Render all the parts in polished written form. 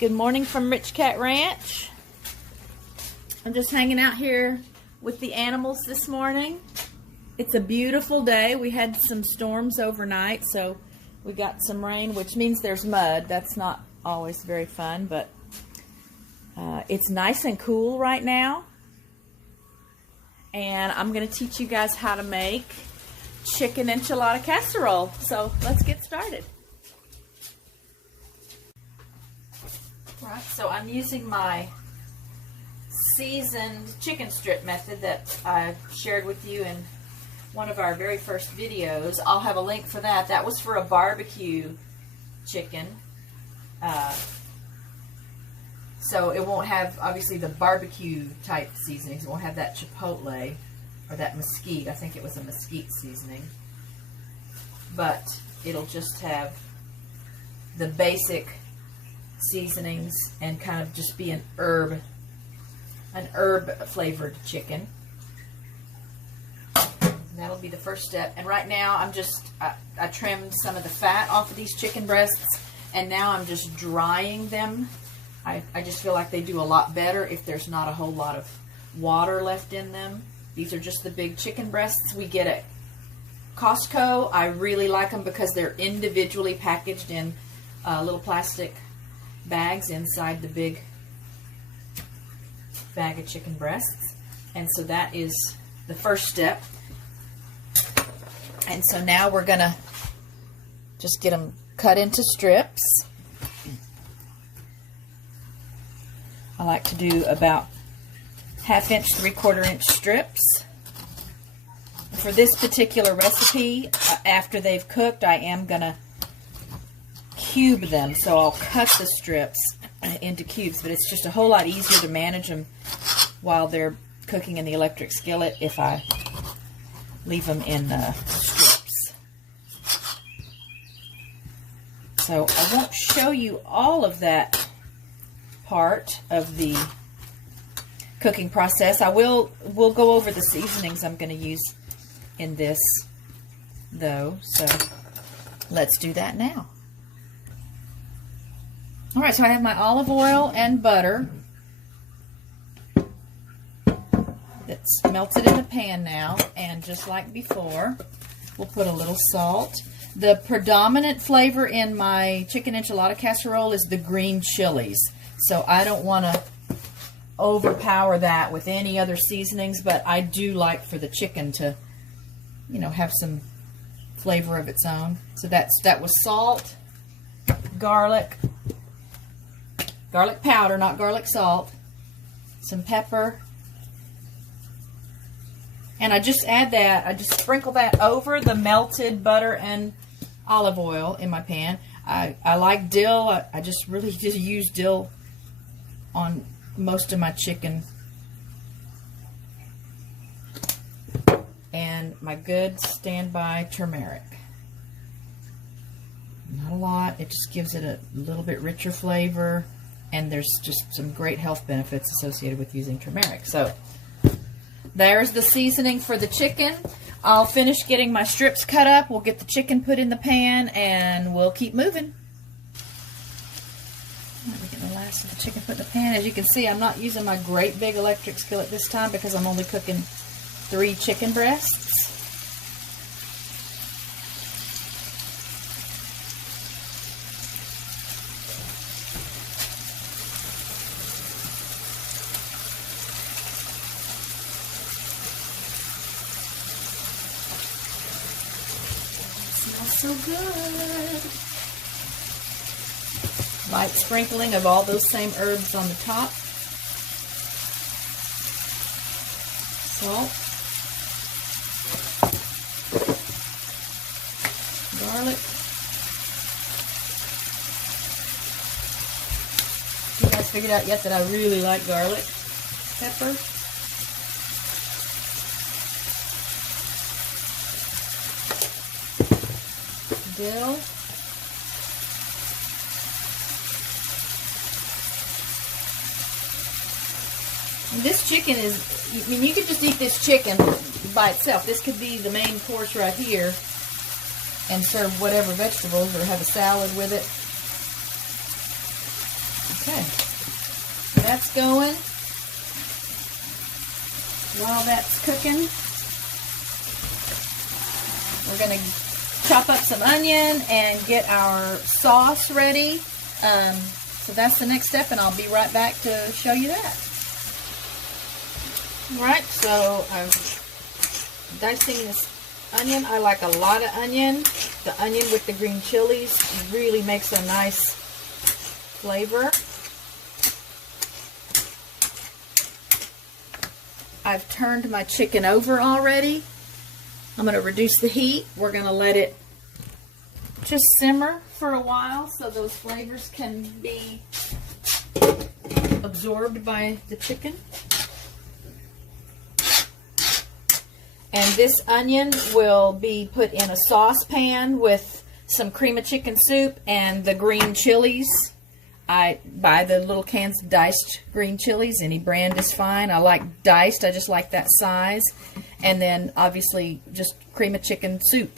Good morning from Rich Cat Ranch. I'm just hanging out here with the animals this morning. It's a beautiful day. We had some storms overnight, so we got some rain, which means there's mud. That's not always very fun, but it's nice and cool right now. And I'm going to teach you guys how to make chicken enchilada casserole. So let's get started. Right, so I'm using my seasoned chicken strip method that I shared with you in one of our very first videos. I'll have a link for that. That was for a barbecue chicken. So it won't have, obviously, the barbecue type seasonings. It won't have that chipotle or that mesquite. I think it was a mesquite seasoning. But it'll just have the basic seasonings and kind of just be an herb flavored chicken. That'll be the first step. And right now I trimmed some of the fat off of these chicken breasts, and now I'm just drying them. I just feel like they do a lot better if there's not a whole lot of water left in them. These are just the big chicken breasts we get at Costco. I really like them because they're individually packaged in little plastic bags inside the big bag of chicken breasts. And so that is the first step. And so now we're gonna just get them cut into strips. I like to do about 1/2 inch, 3/4 inch strips. For this particular recipe, after they've cooked, I am gonna cube them, so I'll cut the strips into cubes, but it's just a whole lot easier to manage them while they're cooking in the electric skillet if I leave them in strips. So I won't show you all of that part of the cooking process. We'll go over the seasonings I'm going to use in this though, so let's do that now. Alright, so I have my olive oil and butter that's melted in the pan now, and just like before, we'll put a little salt. The predominant flavor in my chicken enchilada casserole is the green chilies, so I don't want to overpower that with any other seasonings, but I do like for the chicken to, you know, have some flavor of its own. So that was salt, garlic powder, not garlic salt, some pepper, and I just sprinkle that over the melted butter and olive oil in my pan. I like dill. I just really just use dill on most of my chicken. And my good standby turmeric. Not a lot. It just gives it a little bit richer flavor. And there's just some great health benefits associated with using turmeric. So there's the seasoning for the chicken. I'll finish getting my strips cut up. We'll get the chicken put in the pan, and we'll keep moving. Let me get the last of the chicken put in the pan. As you can see, I'm not using my great big electric skillet this time because I'm only cooking 3 chicken breasts. So good. Light sprinkling of all those same herbs on the top. Salt. Garlic. You guys figured out yet that I really like garlic? Pepper. Dill. This chicken is, I mean, you could just eat this chicken by itself. This could be the main course right here and serve whatever vegetables or have a salad with it. Okay, that's going. While that's cooking, we're going to chop up some onion and get our sauce ready. So that's the next step, and I'll be right back to show you that. Alright, so I'm dicing this onion. I like a lot of onion. The onion with the green chilies really makes a nice flavor. I've turned my chicken over already. I'm going to reduce the heat. We're going to let it just simmer for a while so those flavors can be absorbed by the chicken. And this onion will be put in a saucepan with some cream of chicken soup and the green chilies. I buy the little cans of diced green chilies. Any brand is fine. I like diced. I just like that size. And then obviously just cream of chicken soup.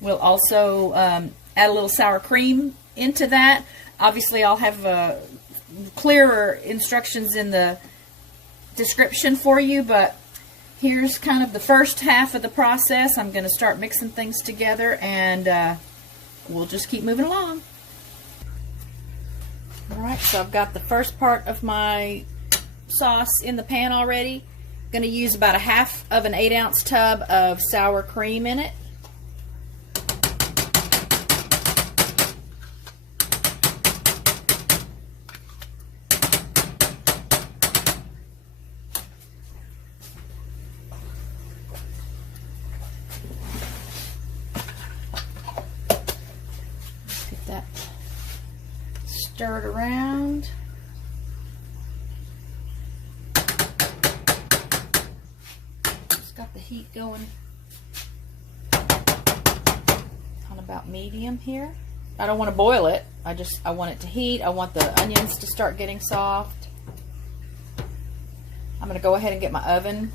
We'll also add a little sour cream into that. Obviously I'll have clearer instructions in the description for you, but here's kind of the first half of the process. I'm going to start mixing things together, and we'll just keep moving along. Alright, so I've got the first part of my sauce in the pan already. I'm going to use about a half of an 8-ounce tub of sour cream in it. Stir it around. Just got the heat going on about medium here. I don't want to boil it. I want it to heat. I want the onions to start getting soft. I'm going to go ahead and get my oven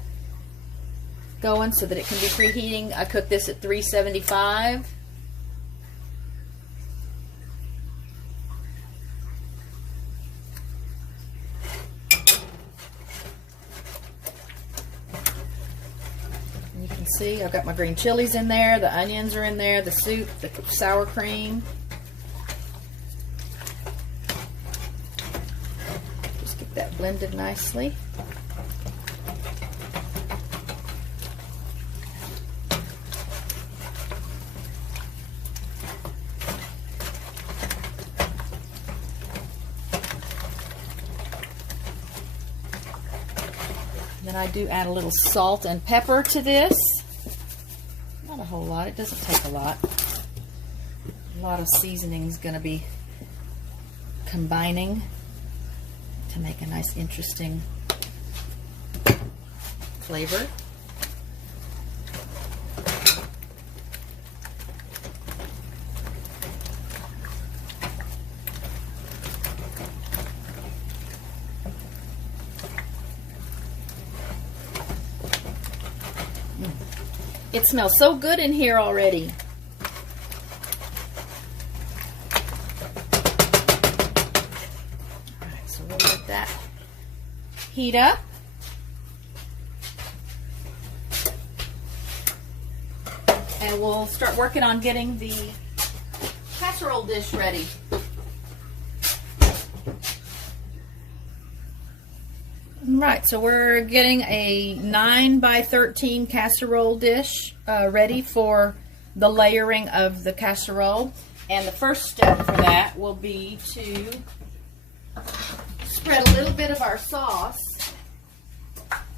going so that it can be preheating. I cook this at 375. See, I've got my green chilies in there, the onions are in there, the soup, the sour cream. Just get that blended nicely. Then I do add a little salt and pepper to this. Not a whole lot. It doesn't take a lot. A lot of seasoning is going to be combining to make a nice, interesting flavor. It smells so good in here already. Alright, so we'll let that heat up. And we'll start working on getting the casserole dish ready. Right, so we're getting a 9 by 13 casserole dish ready for the layering of the casserole. And the first step for that will be to spread a little bit of our sauce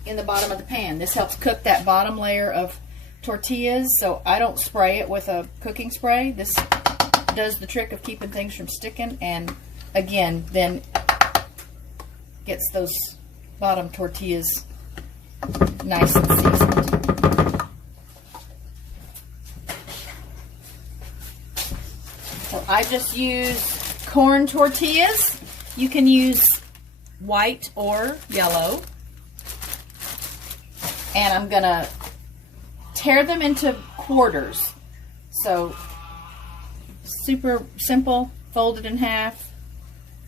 in the bottom of the pan. This helps cook that bottom layer of tortillas, so I don't spray it with a cooking spray. This does the trick of keeping things from sticking, and again, then gets those bottom tortillas nice and seasoned. So I just use corn tortillas. You can use white or yellow. And I'm gonna tear them into quarters. So super simple, fold it in half,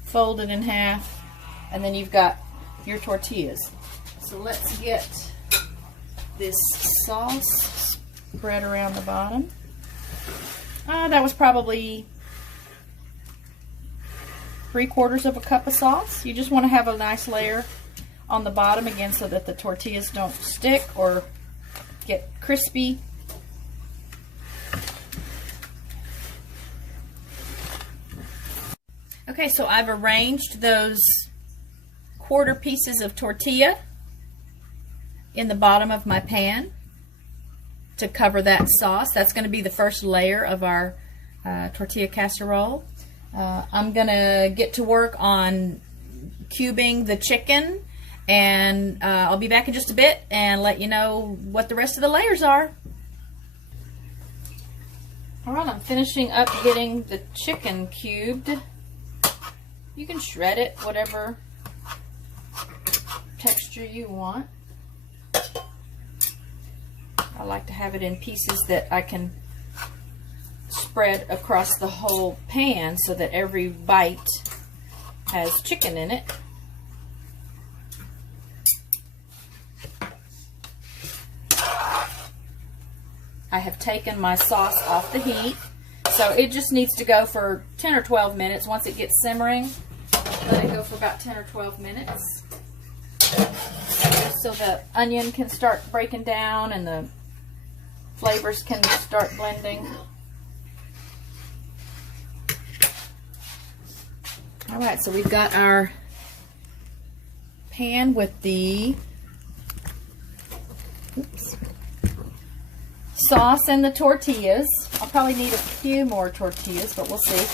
fold it in half, and then you've got your tortillas. So let's get this sauce spread around the bottom. That was probably 3/4 of a cup of sauce. You just want to have a nice layer on the bottom again so that the tortillas don't stick or get crispy. Okay, so I've arranged those 1/4 pieces of tortilla in the bottom of my pan to cover that sauce. That's going to be the first layer of our tortilla casserole. I'm going to get to work on cubing the chicken, and I'll be back in just a bit and let you know what the rest of the layers are. Alright, I'm finishing up getting the chicken cubed. You can shred it, whatever texture you want. I like to have it in pieces that I can spread across the whole pan so that every bite has chicken in it. I have taken my sauce off the heat, so it just needs to go for 10 or 12 minutes. Once it gets simmering, let it go for about 10 or 12 minutes so the onion can start breaking down and the flavors can start blending. Alright, so we've got our pan with the sauce and the tortillas. I'll probably need a few more tortillas, but we'll see.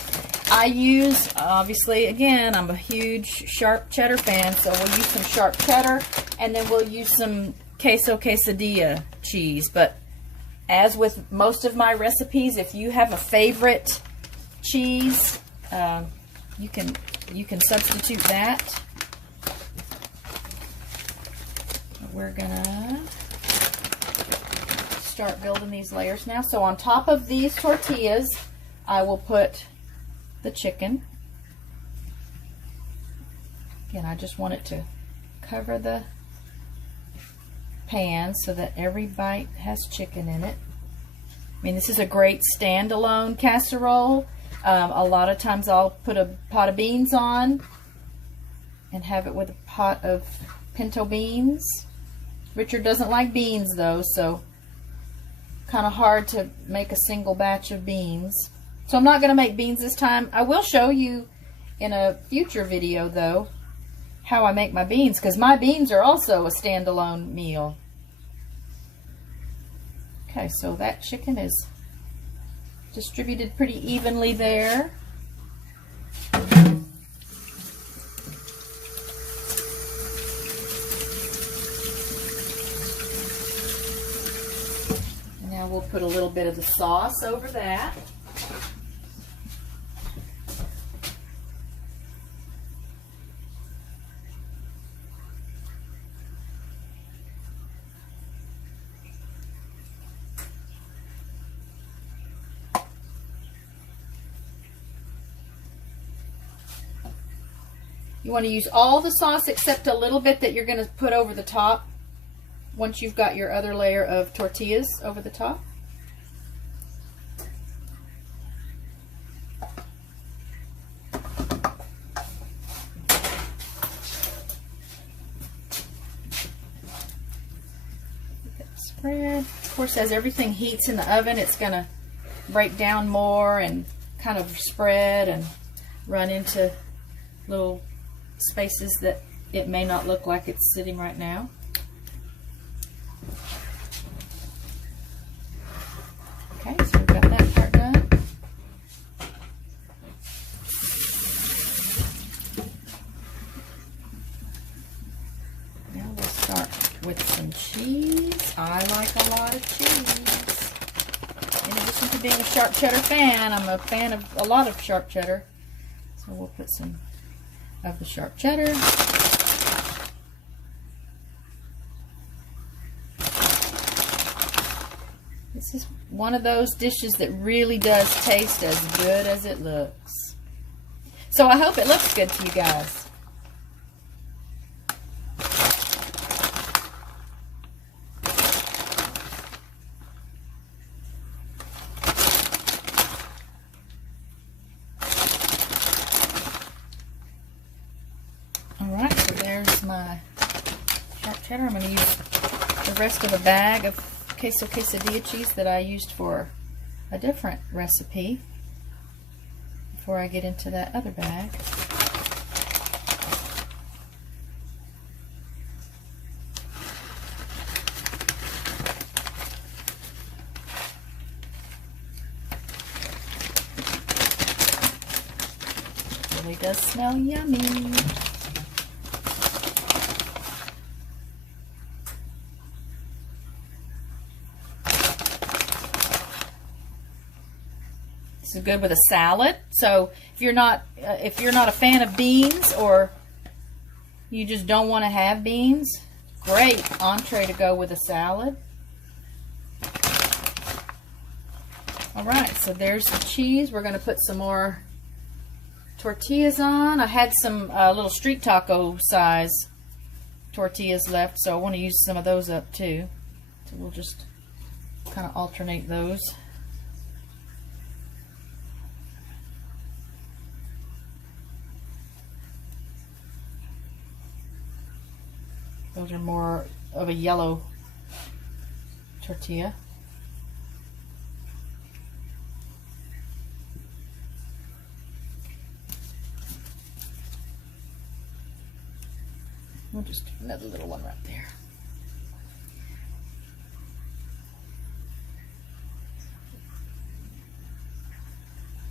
I use, obviously, again, I'm a huge Sharp Cheddar fan, so we'll use some Sharp Cheddar, and then we'll use some Quesadilla cheese. But as with most of my recipes, if you have a favorite cheese, you can substitute that. We're gonna start building these layers now. So on top of these tortillas, I will put the chicken. Again, I just want it to cover the pan so that every bite has chicken in it. I mean, this is a great standalone casserole. A lot of times I'll put a pot of beans on and have it with a pot of pinto beans. Richard doesn't like beans though, so kind of hard to make a single batch of beans. So I'm not going to make beans this time. I will show you in a future video though how I make my beans, because my beans are also a standalone meal. Okay, so that chicken is distributed pretty evenly there. And now we'll put a little bit of the sauce over that. You want to use all the sauce except a little bit that you're going to put over the top once you've got your other layer of tortillas over the top. Spread. Of course, as everything heats in the oven, it's going to break down more and kind of spread and run into little spaces that it may not look like it's sitting right now. Okay, so we've got that part done. Now we'll start with some cheese. I like a lot of cheese. In addition to being a Sharp Cheddar fan, I'm a fan of a lot of Sharp Cheddar. So we'll put some of the Sharp Cheddar. This is one of those dishes that really does taste as good as it looks. So I hope it looks good to you guys. Alright, so there's my sharp cheddar. I'm going to use the rest of a bag of quesadilla cheese that I used for a different recipe before I get into that other bag. It really does smell yummy. This is good with a salad. So if you're not a fan of beans, or you just don't want to have beans, great entree to go with a salad. All right, so there's the cheese. We're going to put some more tortillas on. I had some little street taco size tortillas left, so I want to use some of those up too. So we'll just kind of alternate those. Those are more of a yellow tortilla. We'll just do another little one right there.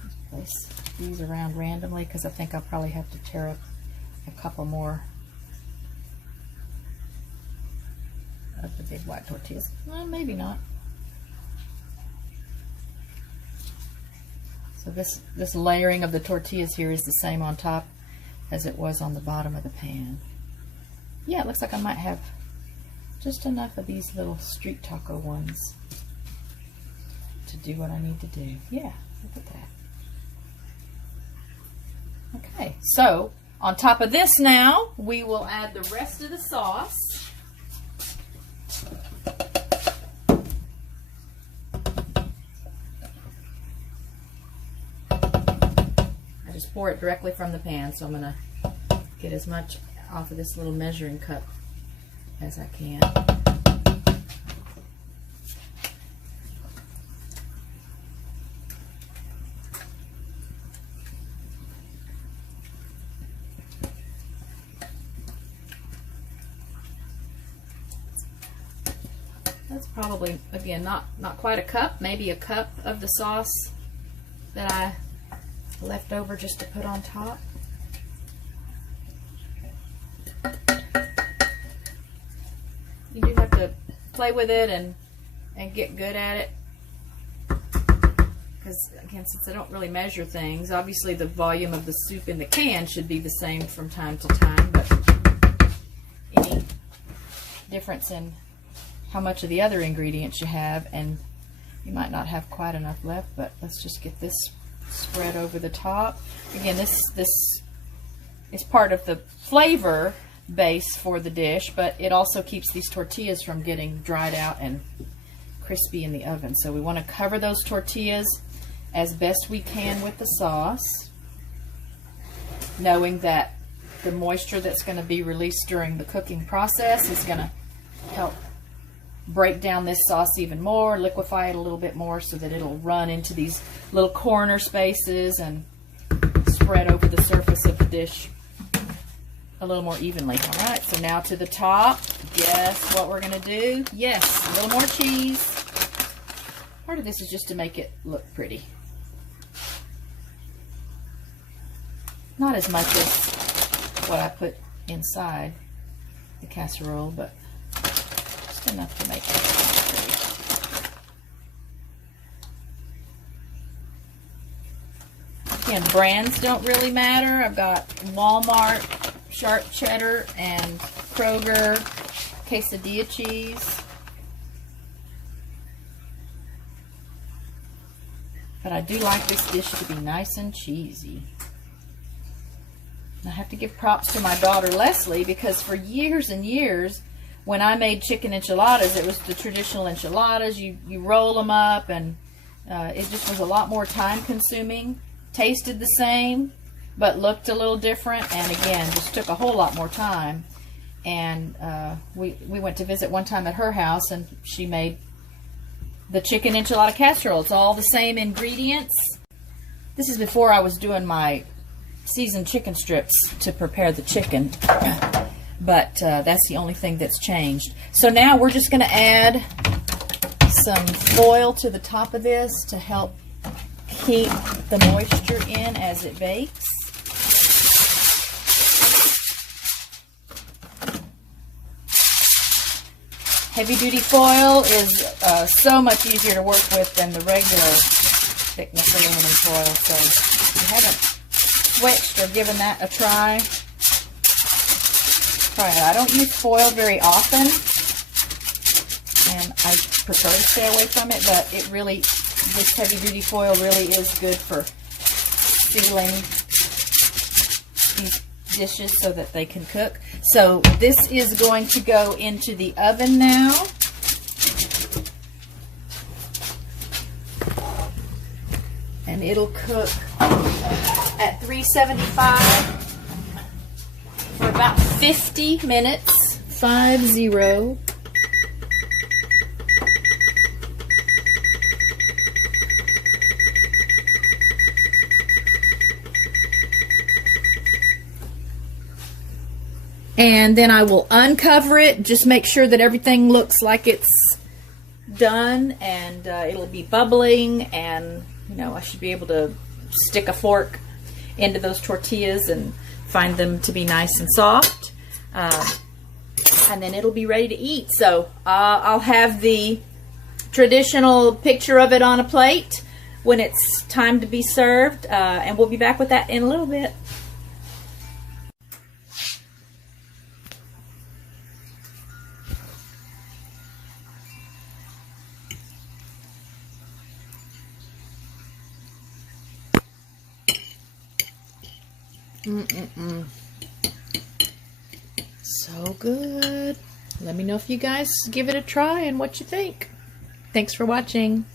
Just place these around randomly because I think I'll probably have to tear up a couple more of the big white tortillas. Well, maybe not. So this layering of the tortillas here is the same on top as it was on the bottom of the pan. Yeah, it looks like I might have just enough of these little street taco ones to do what I need to do. Yeah, look at that. Okay, so on top of this now, we will add the rest of the sauce. I just pour it directly from the pan, so I'm going to get as much off of this little measuring cup as I can. That's probably, again, not quite a cup, maybe a cup of the sauce that I left over just to put on top. You do have to play with it and get good at it, because again, since I don't really measure things, obviously the volume of the soup in the can should be the same from time to time, but any difference in how much of the other ingredients you have, and you might not have quite enough left. But let's just get this spread over the top. Again, this is part of the flavor base for the dish, but it also keeps these tortillas from getting dried out and crispy in the oven. So we want to cover those tortillas as best we can with the sauce, knowing that the moisture that's going to be released during the cooking process is going to help break down this sauce even more, liquefy it a little bit more so that it'll run into these little corner spaces and spread over the surface of the dish a little more evenly. All right, so now to the top. Guess what we're going to do? Yes, a little more cheese. Part of this is just to make it look pretty. Not as much as what I put inside the casserole, but just enough to make it pretty. Again, brands don't really matter. I've got Walmart Sharp Cheddar and Kroger quesadilla cheese. But I do like this dish to be nice and cheesy. I have to give props to my daughter Leslie, because for years and years, when I made chicken enchiladas, it was the traditional enchiladas. You roll them up, and it just was a lot more time consuming. Tasted the same, but looked a little different, and again, just took a whole lot more time. And we went to visit one time at her house, and she made the chicken enchilada casserole. It's all the same ingredients. This is before I was doing my seasoned chicken strips to prepare the chicken, but that's the only thing that's changed. So now we're just going to add some foil to the top of this to help keep the moisture in as it bakes. Heavy duty foil is so much easier to work with than the regular thickness aluminum foil. So if you haven't switched or given that a try, try it. I don't use foil very often, and I prefer to stay away from it, but it really, this heavy duty foil really is good for sealing these dishes so that they can cook. So this is going to go into the oven now. And it'll cook at 375 for about 50 minutes. 50. And then I will uncover it. Just make sure that everything looks like it's done, and it'll be bubbling, and you know, I should be able to stick a fork into those tortillas and find them to be nice and soft. And then it'll be ready to eat. So I'll have the traditional picture of it on a plate when it's time to be served, and we'll be back with that in a little bit. So good. Let me know if you guys give it a try and what you think. Thanks for watching.